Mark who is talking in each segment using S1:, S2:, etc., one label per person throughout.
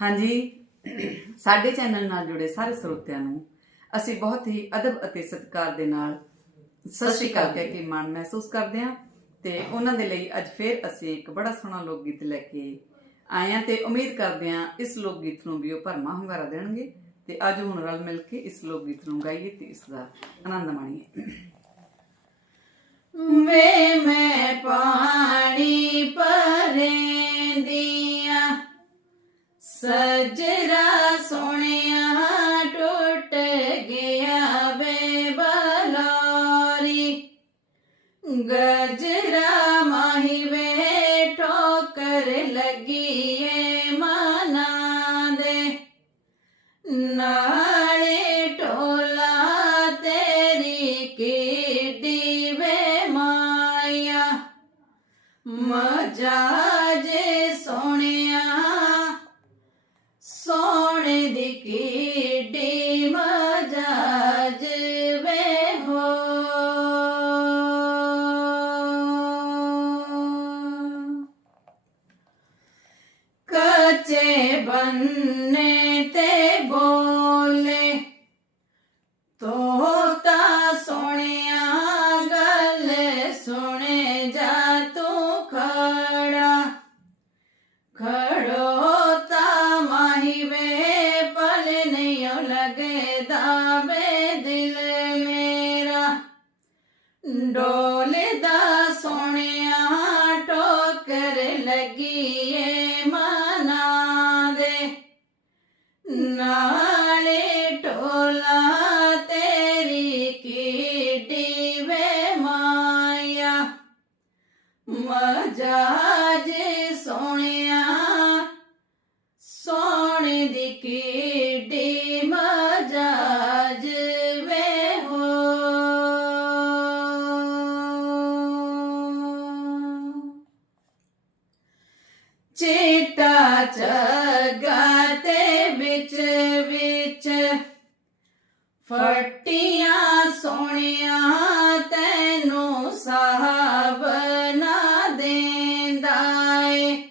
S1: ਹਾਂਜੀ। ਸਾਡੇ ਚੈਨਲ ਨਾਲ ਜੁੜੇ ਸਾਰੇ ਸਰੋਤਿਆਂ ਨੂੰ ਅਸੀਂ ਬਹੁਤ ਹੀ ਅਦਬ ਅਤੇ ਸਤਿਕਾਰ ਦੇ ਨਾਲ ਸਤਿ ਸ਼੍ਰੀ ਅਕਾਲ ਕਹਿ ਕੇ ਮਾਣ ਮਹਿਸੂਸ ਕਰਦੇ ਹਾਂ ਤੇ ਉਹਨਾਂ ਦੇ ਲਈ ਅੱਜ ਫੇਰ ਅਸੀਂ ਇੱਕ ਬੜਾ ਸੋਹਣਾ ਲੋਕ ਗੀਤ ਲੈ ਕੇ ਆਏ ਹਾਂ ਤੇ ਉਮੀਦ ਕਰਦੇ ਹਾਂ ਇਸ ਲੋਕ ਗੀਤ ਨੂੰ ਵੀ ਉਹ ਭਰਮਾ ਹੁੰਗਾਰਾ ਦੇਣਗੇ ਤੇ ਅੱਜ ਹੁਣ ਰਲ ਮਿਲ ਕੇ ਇਸ ਲੋਕ ਗੀਤ ਨੂੰ ਗਾਈਏ ਤੇ ਇਸ ਦਾ ਆਨੰਦ ਮਾਣੀਏ।
S2: ਵੇ ਮਜਾਜ ਸੋਹਣਿਆ ਸੋਹਣੇ ਦੀ ਕੀਡੀ ਮਜਾਜ ਵੇ ਹੋ। ਕੱਚੇ ਬੰਨੇ ਟੋਕਰ ਮਨਾ ਦੇ। ਨਾਲੇ ਟੋਲਾ ਤੇਰੀ ਕੀਡੀ ਵੇ ਮਾਇਆ। ਮਜ਼ਾ ਚੇਟਾ ਜਗਾ ਤੇ ਵਿੱਚ ਵਿੱਚ ਫਟੀਆਂ ਸੋਹਣਿਆ ਤੈਨੂੰ ਸਾਹਬ ਨਾ ਦੇਂਦਾ ਏ।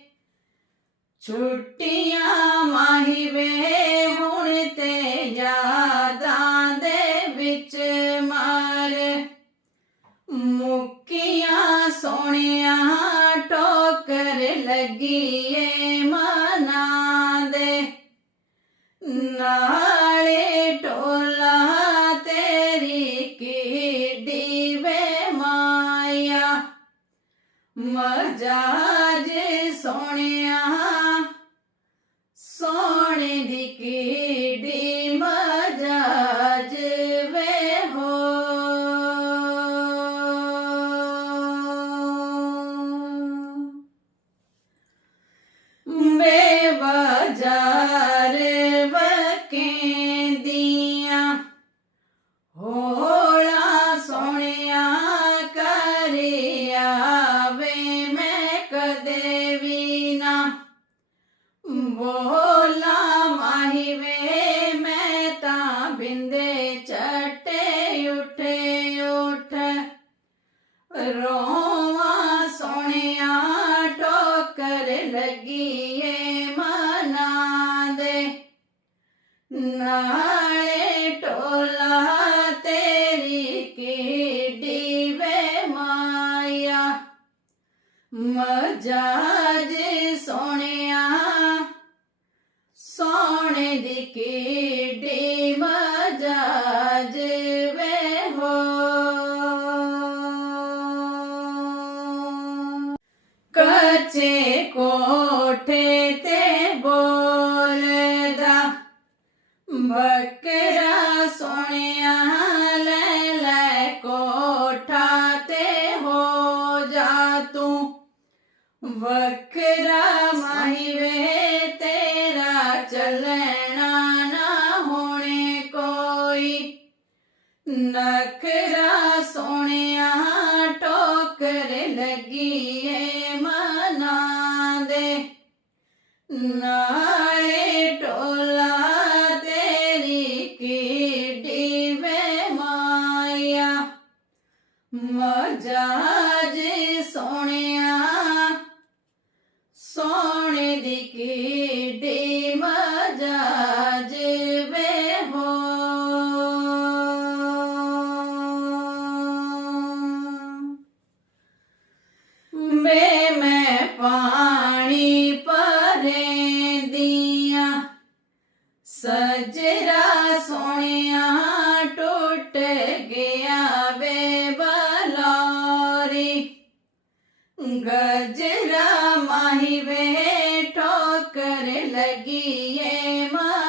S2: ਛੁੱਟੀਆਂ ਮਾਹੀ ਵੇ, ਹੁਣ ਤੇ ਯਾਦਾਂ ਦੇ ਵਿੱਚ ਮਾਰ। ਮੁੱਕੀਆਂ ਸੋਹਣਿਆ ਟੋਕਰ ਲੱਗੀ ਨਾਲੇ ਟੋਲਾ ਤੇਰੀ ਕੀਡੀ ਵੇ ਮਾਇਆ। ਮਜਾਜ ਸੋਹਣਿਆ, ਸੋਹਣੇ ਦੀ ਕੀਡੀ ਮਜਾਜ ਵੇ ਹੋ। ਕੱਚੇ ਕੋਠੇ ਬੱਕਰਾ ਸੋਹਣਿਆ, ਲੈ ਲੈ ਕੋਠਾ ਤੇ ਹੋ ਜਾ ਤੂੰ। ਵੱਖਰਾ ਮਾਹੀ ਵੇ ਤੇਰਾ ਚੱਲਣਾ ਨਾ ਹੋਣੇ ਕੋਈ। ਨਖਰਾ ਸੋਹਣਿਆ ਟੋਕਰ ਲੱਗੀ ਏ ਮਨਾ ਦੇ। ਨਾ ਮਜਾਜ ਸੋਹਣਿਆ ਸੋਹਣੇ ਦੀ ਕਿਡੇ ਮਜਾਜ ਵੇ ਹੋ। ਸਜੇ ਗਜਰਾ ਮਾਹੀ ਵੇ ਠੋਕਰ ਲੱਗੀ ਏ ਮਨਾਂ